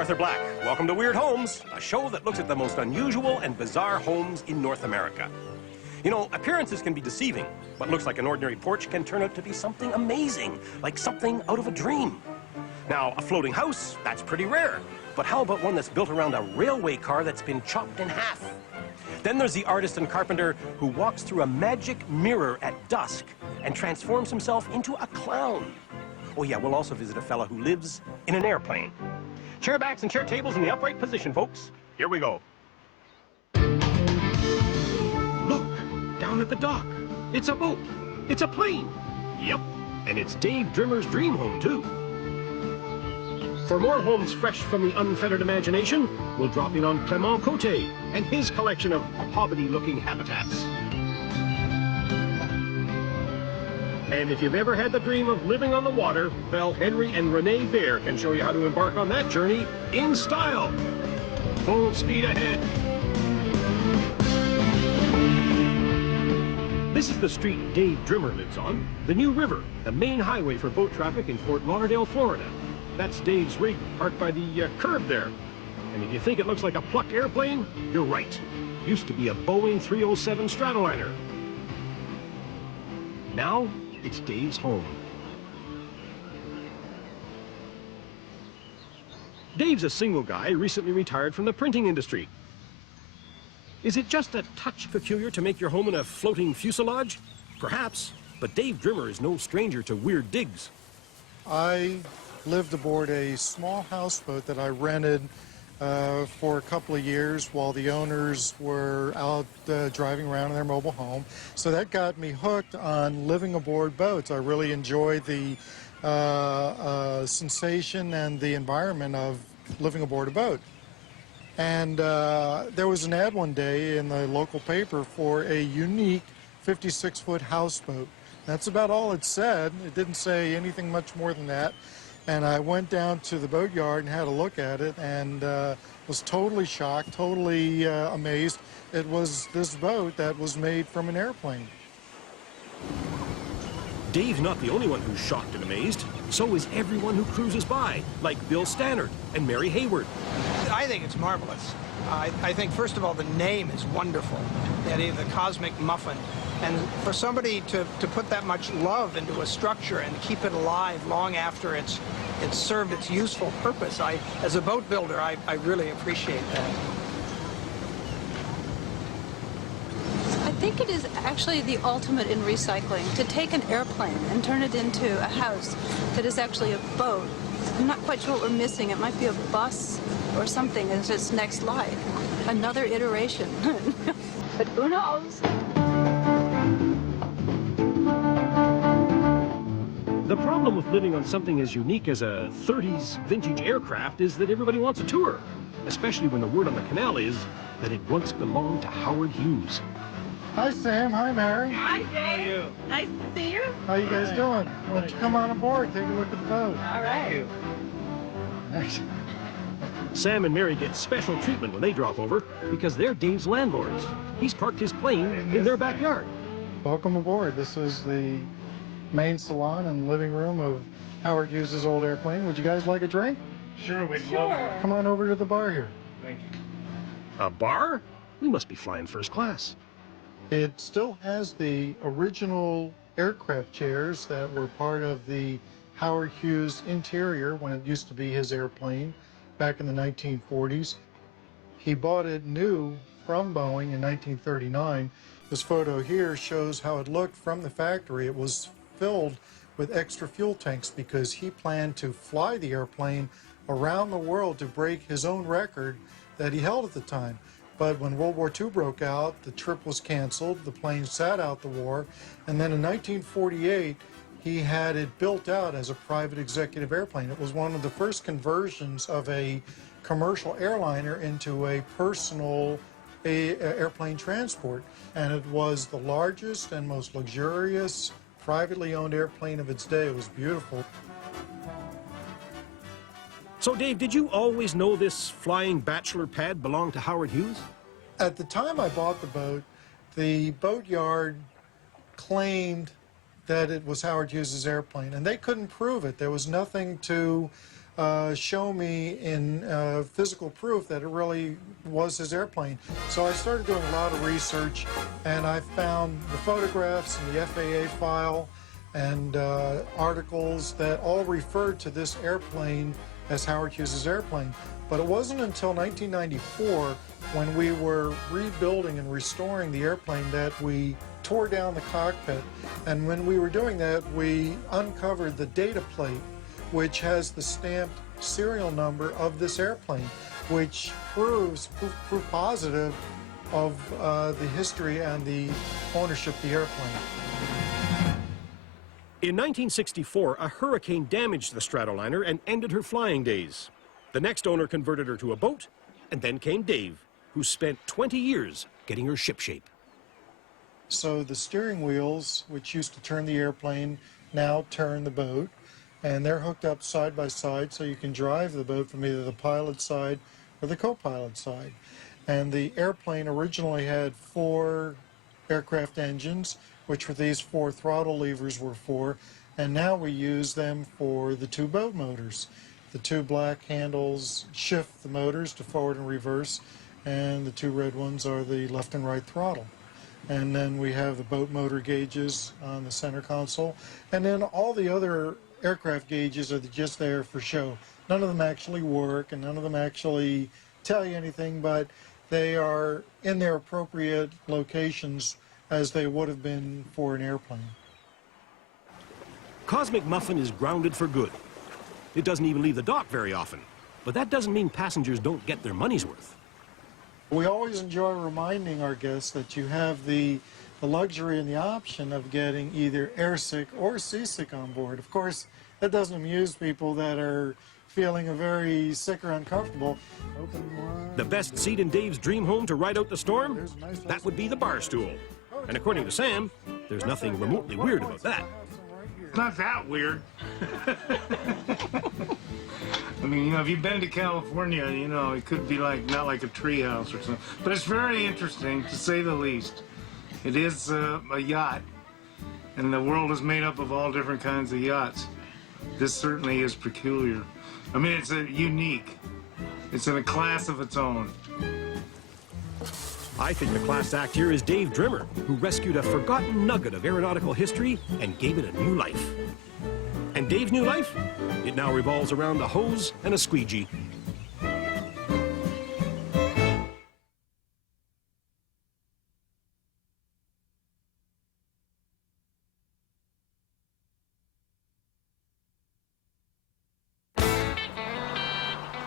Arthur Black. Welcome to Weird Homes, a show that looks at the most unusual and bizarre homes in North America. You know, appearances can be deceiving. What looks like an ordinary porch can turn out to be something amazing, like something out of a dream. Now, a floating house, that's pretty rare. But how about one that's built around a railway car that's been chopped in half? Then there's the artist and carpenter who walks through a magic mirror at dusk and transforms himself into a clown. Oh yeah, we'll also visit a fella who lives in an airplane. Chair backs and chair tables in the upright position, folks. Here we go. Look, down at the dock. It's a boat. It's a plane. Yep, and it's Dave Drimmer's dream home, too. For more homes fresh from the unfettered imagination, we'll drop in on Clement Cote and his collection of hobbity-looking habitats. And if you've ever had the dream of living on the water, well, Henry and Renee Bear can show you how to embark on that journey in style. Full speed ahead. This is the street Dave Drimmer lives on, the New River, the main highway for boat traffic in Fort Lauderdale, Florida. That's Dave's rig parked by the curb there. And if you think it looks like a plucked airplane, you're right. Used to be a Boeing 307 Stratoliner. Now, it's Dave's home. Dave's a single guy, recently retired from the printing industry. Is it just a touch peculiar to make your home in a floating fuselage? Perhaps, but Dave Drimmer is no stranger to weird digs. I lived aboard a small houseboat that I rented for a couple of years while the owners were out driving around in their mobile home. So that got me hooked on living aboard boats. I really enjoyed the sensation and the environment of living aboard a boat. And there was an ad one day in the local paper for a unique 56-foot houseboat. That's about all it said. It didn't say anything much more than that. And I went down to the boatyard and had a look at it and was totally shocked, totally amazed. It was this boat that was made from an airplane. Dave's not the only one who's shocked and amazed. So is everyone who cruises by, like Bill Stannard and Mary Hayward. I think it's marvelous. I think, first of all, the name is wonderful. The idea of the cosmic muffin. And for somebody to put that much love into a structure and keep it alive long after it's served its useful purpose, as a boat builder, I really appreciate that. I think it is actually the ultimate in recycling, to take an airplane and turn it into a house that is actually a boat. I'm not quite sure what we're missing. It might be a bus or something as its next life. Another iteration. But who knows? The problem with living on something as unique as a 30s vintage aircraft is that everybody wants a tour, especially when the word on the canal is that it once belonged to Howard Hughes. Hi, Sam. Hi, Mary. Hi, Dave. How are you? Nice to see you. How you guys doing? Why don't you come on aboard, take a look at the boat. All right. Sam and Mary get special treatment when they drop over because they're Dave's landlords. He's parked his plane in their backyard. Welcome aboard. This is the main salon and living room of Howard Hughes' old airplane. Would you guys like a drink? Sure, we'd love it. Come on over to the bar here. Thank you. A bar? We must be flying first class. It still has the original aircraft chairs that were part of the Howard Hughes interior when it used to be his airplane back in the 1940s. He bought it new from Boeing in 1939. This photo here shows how it looked from the factory. It was filled with extra fuel tanks because he planned to fly the airplane around the world to break his own record that he held at the time. But when World War II broke out, the trip was canceled, the plane sat out the war, and then in 1948, he had it built out as a private executive airplane. It was one of the first conversions of a commercial airliner into a personal airplane transport, and it was the largest and most luxurious privately owned airplane of its day. It was beautiful. So, Dave, did you always know this flying bachelor pad belonged to Howard Hughes? At the time I bought the boatyard claimed that it was Howard Hughes' airplane, and they couldn't prove it. There was nothing to show me in physical proof that it really was his airplane. So I started doing a lot of research, and I found the photographs in the FAA file and articles that all referred to this airplane as Howard Hughes's airplane. But it wasn't until 1994, when we were rebuilding and restoring the airplane, that we tore down the cockpit. And when we were doing that, we uncovered the data plate, which has the stamped serial number of this airplane, which proves proof positive of the history and the ownership of the airplane. In 1964, a hurricane damaged the Stratoliner and ended her flying days. The next owner converted her to a boat, and then came Dave, who spent 20 years getting her shipshape. So the steering wheels, which used to turn the airplane, now turn the boat, and they're hooked up side by side so you can drive the boat from either the pilot side or the co-pilot side. And the airplane originally had 4 aircraft engines, which were these 4 throttle levers were for, and now we use them for the 2 boat motors. The 2 black handles shift the motors to forward and reverse, and the 2 red ones are the left and right throttle. And then we have the boat motor gauges on the center console, and then all the other aircraft gauges are just there for show. None of them actually work, and none of them actually tell you anything, but they are in their appropriate locations as they would have been for an airplane. Cosmic Muffin is grounded for good. It doesn't even leave the dock very often, but that doesn't mean passengers don't get their money's worth. We always enjoy reminding our guests that you have the luxury and the option of getting either airsick or seasick on board. Of course, that doesn't amuse people that are feeling very sick or uncomfortable. The best seat in Dave's dream home to ride out the storm? That would be the bar stool. And according to Sam, there's nothing remotely weird about that. It's not that weird. I mean, you know, if you've been to California, you know, it could be like, not like a tree house or something. But it's very interesting, to say the least. It is a yacht, and the world is made up of all different kinds of yachts. This certainly is peculiar. I mean, it's unique. It's in a class of its own. I think the class act here is Dave Drimmer, who rescued a forgotten nugget of aeronautical history and gave it a new life. And Dave's new life? It now revolves around a hose and a squeegee.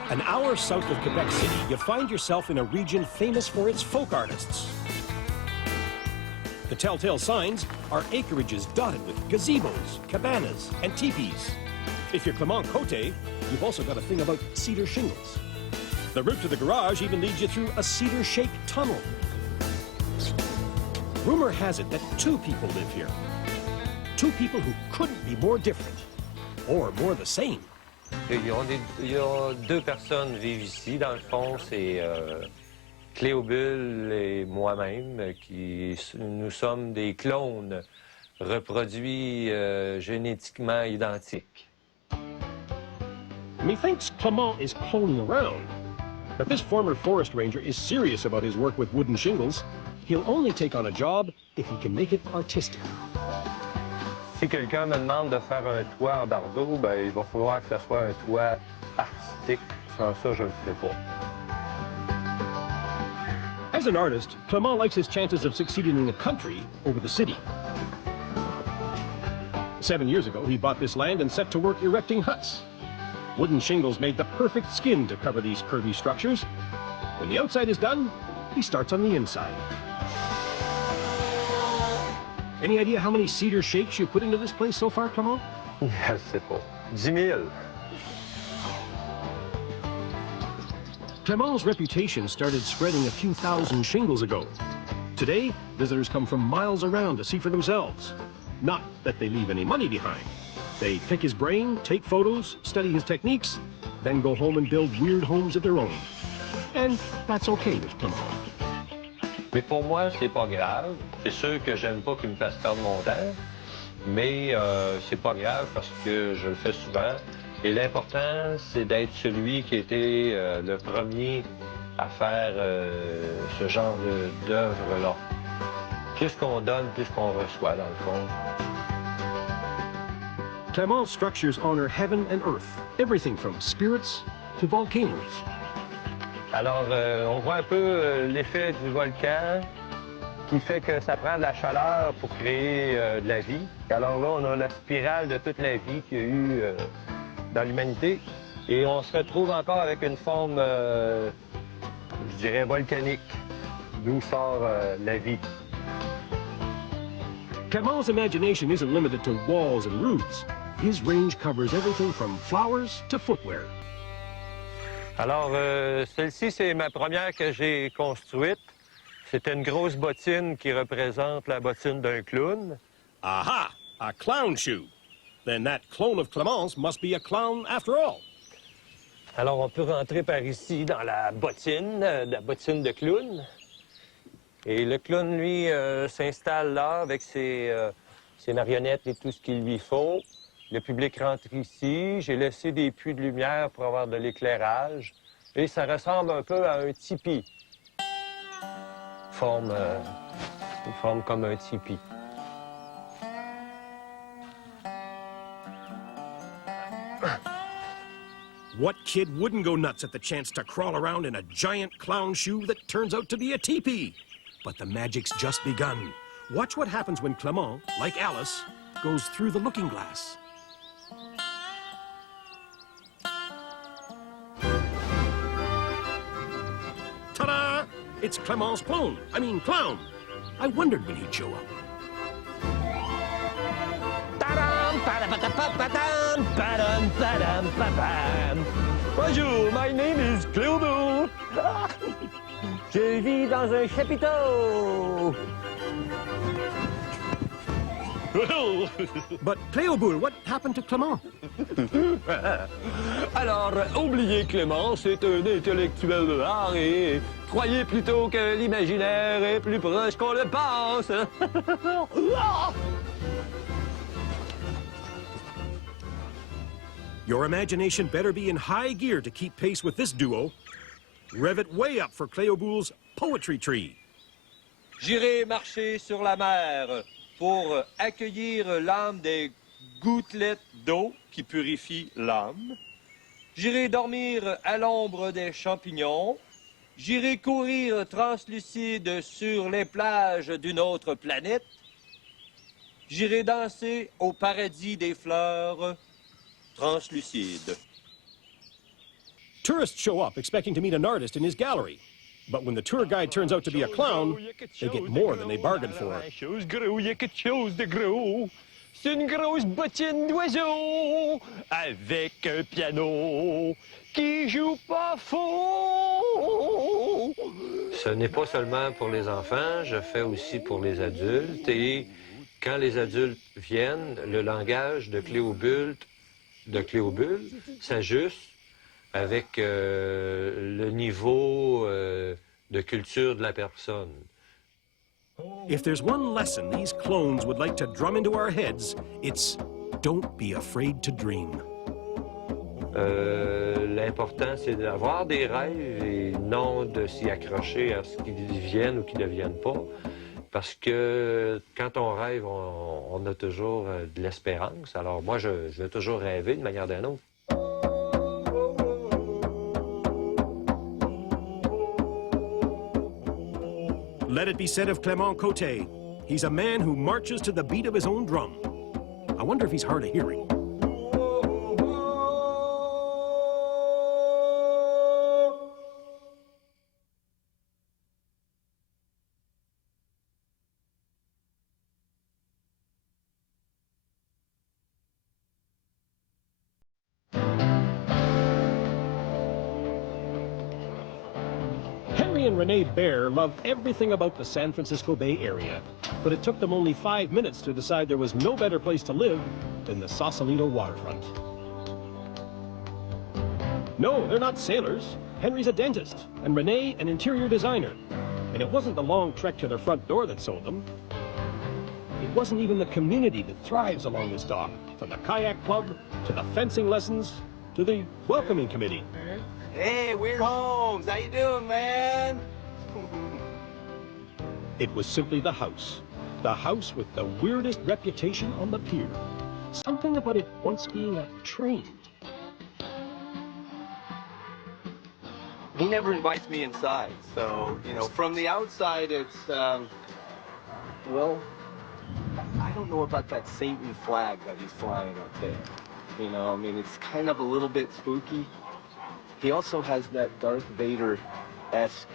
An hour south of Quebec City, you find yourself in a region famous for its folk artists. The telltale signs are acreages dotted with gazebos, cabanas, and teepees. If you're Clement Cote, you've also got a thing about cedar shingles. The route to the garage even leads you through a cedar-shaped tunnel. Rumor has it that 2 people live here. 2 people who couldn't be more different, or more the same. Il y a 2 personnes vivent ici, dans le fond, c'est Cléobule et moi-même, qui nous sommes des clones reproduits génétiquement identiques. Methinks Clement is cloning around. But this former forest ranger is serious about his work with wooden shingles. He'll only take on a job if he can make it artistic. Si quelqu'un me demande de faire un toit en bardeau, ben, il va falloir que ce soit un toit artistique. Sans ça, je ne le ferai pas. As an artist, Clement likes his chances of succeeding in the country over the city. 7 years ago, he bought this land and set to work erecting huts. Wooden shingles made the perfect skin to cover these curvy structures. When the outside is done, he starts on the inside. Any idea how many cedar shakes you put into this place so far, Clement? Je ne sais pas. 10 000. Clement's reputation started spreading a few thousand shingles ago. Today, visitors come from miles around to see for themselves. Not that they leave any money behind. They pick his brain, take photos, study his techniques, then go home and build weird homes of their own. And that's okay with Clement. Mais pour moi, c'est pas grave. C'est sûr que j'aime pas qu'il me fasse perdre mon temps, mais c'est pas grave parce que je le fais souvent Et l'important, c'est d'être celui qui était le premier à faire ce genre d'œuvre-là. Plus qu'on donne, plus qu'on reçoit, dans le fond. Clément's structures honor heaven and earth, everything from spirits to volcanoes. Alors, on voit un peu l'effet du volcan qui fait que ça prend de la chaleur pour créer de la vie. Alors là, on a la spirale de toute la vie qu'il y a eu dans l'humanité. Et on se retrouve encore avec une forme, je dirais, volcanique, d'où sort la vie. Clément's imagination isn't limited to walls and roofs. His range covers everything from flowers to footwear. Alors, celle-ci, c'est ma première que j'ai construite. C'était une grosse bottine qui représente la bottine d'un clown. Aha! A clown shoe. Then that clone of Clément's must be a clown after all. Alors, on peut rentrer par ici dans la bottine de clown. Et le clown, lui, s'installe là avec ses marionnettes et tout ce qu'il lui faut. Le public rentre ici. J'ai laissé des puits de lumière pour avoir de l'éclairage. Et ça ressemble un peu à un tipi. Une forme comme un tipi. What kid wouldn't go nuts at the chance to crawl around in a giant clown shoe that turns out to be a teepee? But the magic's just begun. Watch what happens when Clément, like Alice, goes through the looking glass. Ta-da! It's Clément's clone. Clown. I wondered when he'd show up. Bonjour, my name is Cléo. Je vis dans un chapiteau. But Cléoboule, what happened to Clément? Alors, oubliez Clément, c'est un intellectuel de l'art et croyez plutôt que l'imaginaire est plus proche qu'on le pense. Your imagination better be in high gear to keep pace with this duo. Rev it way up for Cléoboule's poetry tree. J'irai marcher sur la mer pour accueillir l'âme des gouttelettes d'eau qui purifient l'âme. J'irai dormir à l'ombre des champignons. J'irai courir translucide sur les plages d'une autre planète. J'irai danser au paradis des fleurs translucides. Tourists show up expecting to meet an artist in his gallery. But when the tour guide turns out to be a clown, they get more than they bargained for. Chose gros, il y a quelque chose de gros. C'est une grosse bottine d'oiseau avec un piano qui joue pas faux. Ce n'est pas seulement pour les enfants, je fais aussi pour les adultes. Et quand les adultes viennent, le langage de Cléobulle s'ajuste avec le niveau de culture de la personne. If there's one lesson these clones would like to drum into our heads, it's don't be afraid to dream. L'important, c'est d'avoir des rêves et non de s'y accrocher à ce qu'ils deviennent ou qu'ils ne deviennent pas. Parce que quand on rêve, on a toujours de l'espérance. Alors moi, je vais toujours rêver d'une manière ou d'une autre. Let it be said of Clément Côté, he's a man who marches to the beat of his own drum. I wonder if he's hard of hearing. Henry and Renee Baer loved everything about the San Francisco Bay Area, but it took them only 5 minutes to decide there was no better place to live than the Sausalito waterfront. No, they're not sailors. Henry's a dentist, and Renee an interior designer. And it wasn't the long trek to their front door that sold them. It wasn't even the community that thrives along this dock, from the kayak club to the fencing lessons to the welcoming committee. Hey, Weird Homes, how you doing, man? It was simply the house with the weirdest reputation on the pier. Something about it once being a train. He never invites me inside, so, you know, from the outside, it's, well, I don't know about that Satan flag that he's flying up there. You know, I mean, it's kind of a little bit spooky. He also has that Darth Vader-esque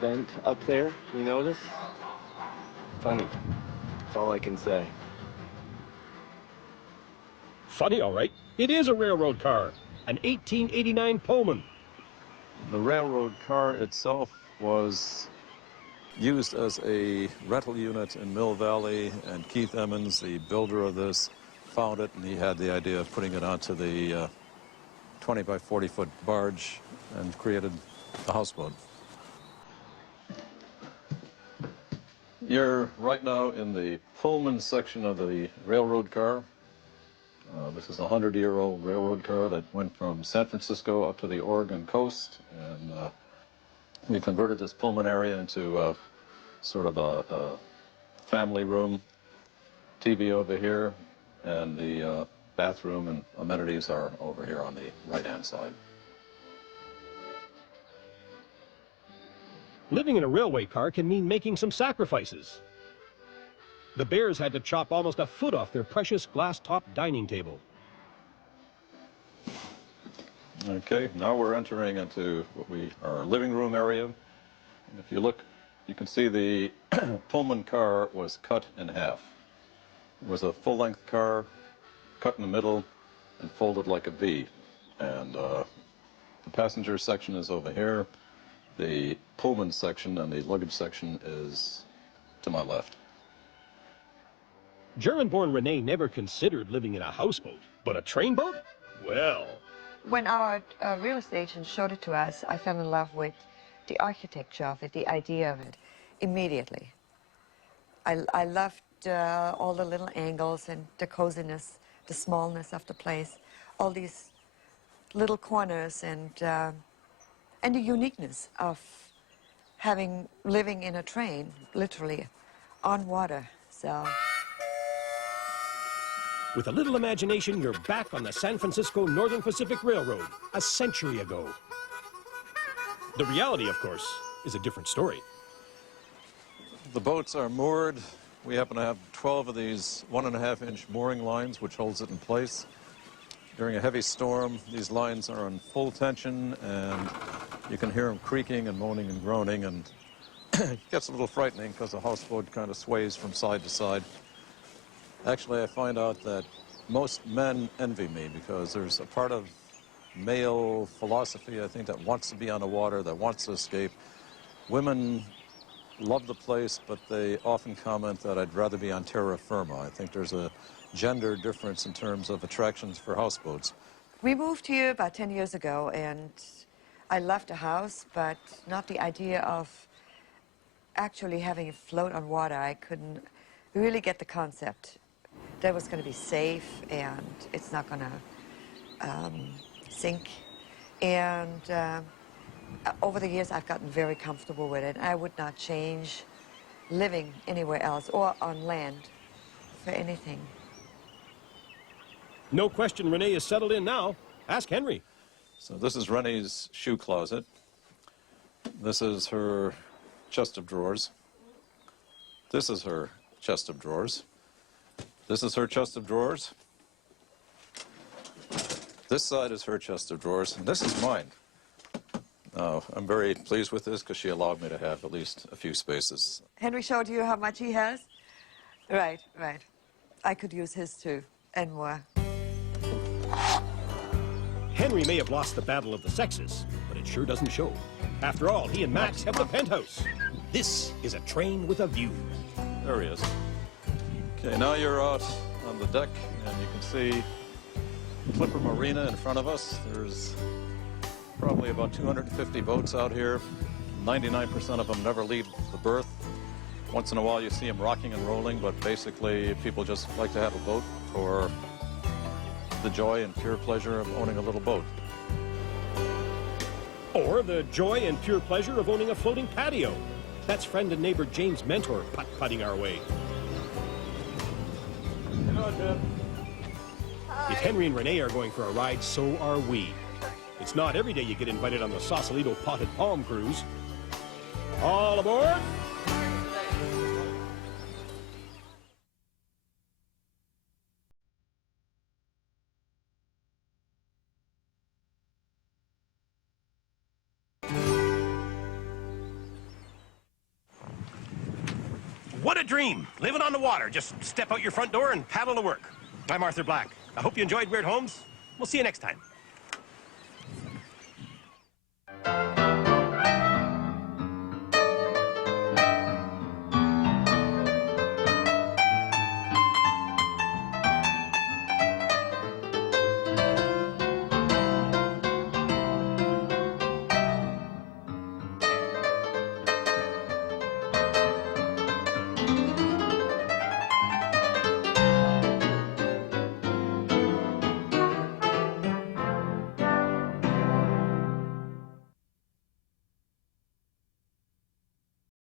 vent up there, you notice? Funny. That's all I can say. Funny, all right. It is a railroad car, an 1889 Pullman. The railroad car itself was used as a rental unit in Mill Valley, and Keith Emmons, the builder of this, found it, and he had the idea of putting it onto the 20 by 40 foot barge and created the houseboat. You're right now in the Pullman section of the railroad car. This is a 100-year-old railroad car that went from San Francisco up to the Oregon coast, and we converted this Pullman area into sort of a family room, TV over here, and the bathroom and amenities are over here on the right-hand side. Living in a railway car can mean making some sacrifices. The Bears had to chop almost a foot off their precious glass-top dining table. Okay, now we're entering into our living room area. And if you look, you can see the Pullman car was cut in half. It was a full-length car, cut in the middle, and folded like a V. And the passenger section is over here. The Pullman section and the luggage section is to my left. German-born Renee never considered living in a houseboat, but a train boat? Well. When our real estate agent showed it to us, I fell in love with the architecture of it, the idea of it, immediately. I loved all the little angles and the coziness, the smallness of the place, all these little corners, and the uniqueness of living in a train, literally, on water, so. With a little imagination, you're back on the San Francisco Northern Pacific Railroad a century ago. The reality, of course, is a different story. The boats are moored. We happen to have 12 of these 1.5-inch mooring lines, which holds it in place. During a heavy storm, these lines are on full tension, and you can hear them creaking and moaning and groaning, and it gets a little frightening because the houseboat kind of sways from side to side. Actually, I find out that most men envy me because there's a part of male philosophy, I think, that wants to be on the water, that wants to escape. Women love the place, but they often comment that I'd rather be on terra firma. I think there's a gender difference in terms of attractions for houseboats. We moved here about 10 years ago, and I loved the house, but not the idea of actually having it float on water. I couldn't really get the concept. That was going to be safe, and it's not going to sink. And over the years, I've gotten very comfortable with it. I would not change living anywhere else or on land for anything. No question Renee is settled in now. Ask Henry. So this is Renee's shoe closet. This is her chest of drawers. This is her chest of drawers. This is her chest of drawers. This side is her chest of drawers, and this is mine. Now, I'm very pleased with this because she allowed me to have at least a few spaces. Henry showed you how much he has? Right, right. I could use his too, and more. Henry may have lost the battle of the sexes, but it sure doesn't show. After all, he and Max have the penthouse. This is a train with a view. There he is. Okay, now you're out on the deck, and you can see Clipper Marina in front of us. There's probably about 250 boats out here. 99% of them never leave the berth. Once in a while you see them rocking and rolling, but basically people just like to have a boat for the joy and pure pleasure of owning a little boat. Or the joy and pure pleasure of owning a floating patio. That's friend and neighbor James Mentor putt-putting our way. Hello, Deb. If Henry and Renee are going for a ride, so are we. It's not every day you get invited on the Sausalito Potted Palm Cruise. All aboard! What a dream! Living on the water. Just step out your front door and paddle to work. I'm Arthur Black. I hope you enjoyed Weird Homes. We'll see you next time.